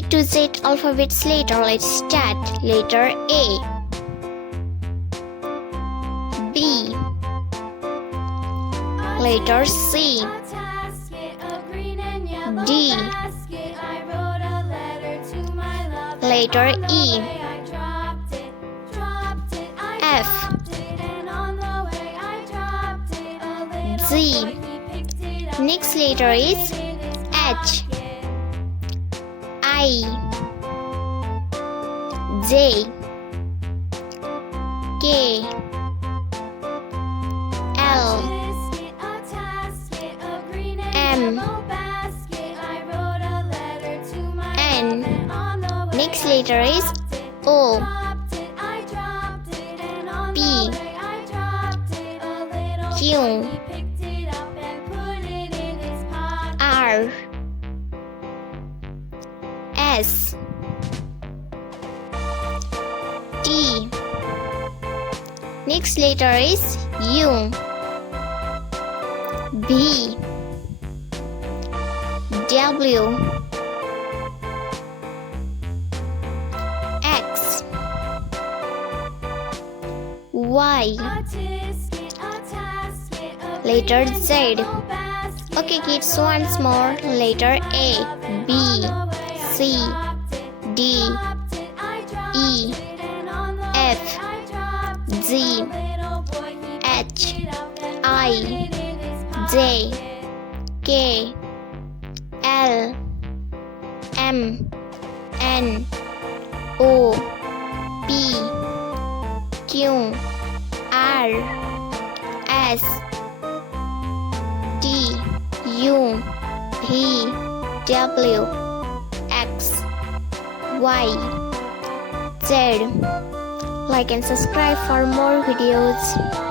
A to Z alphabets letter. Let's start. Letter A. B. Letter C. D. Letter E. F. Z. Next letter is H. I. J. K. L. M. N. Next letter is O. P. Q. R. S. T. Next letter is U. B. W. X. Y. Letter Z. Okay kids, once more. Letter A, B, C, D, E, F, G, H, I, J, K, L, M, N, O, P, Q, R, S, T, U, V, W, X, Y, Z. Like and subscribe for more videos.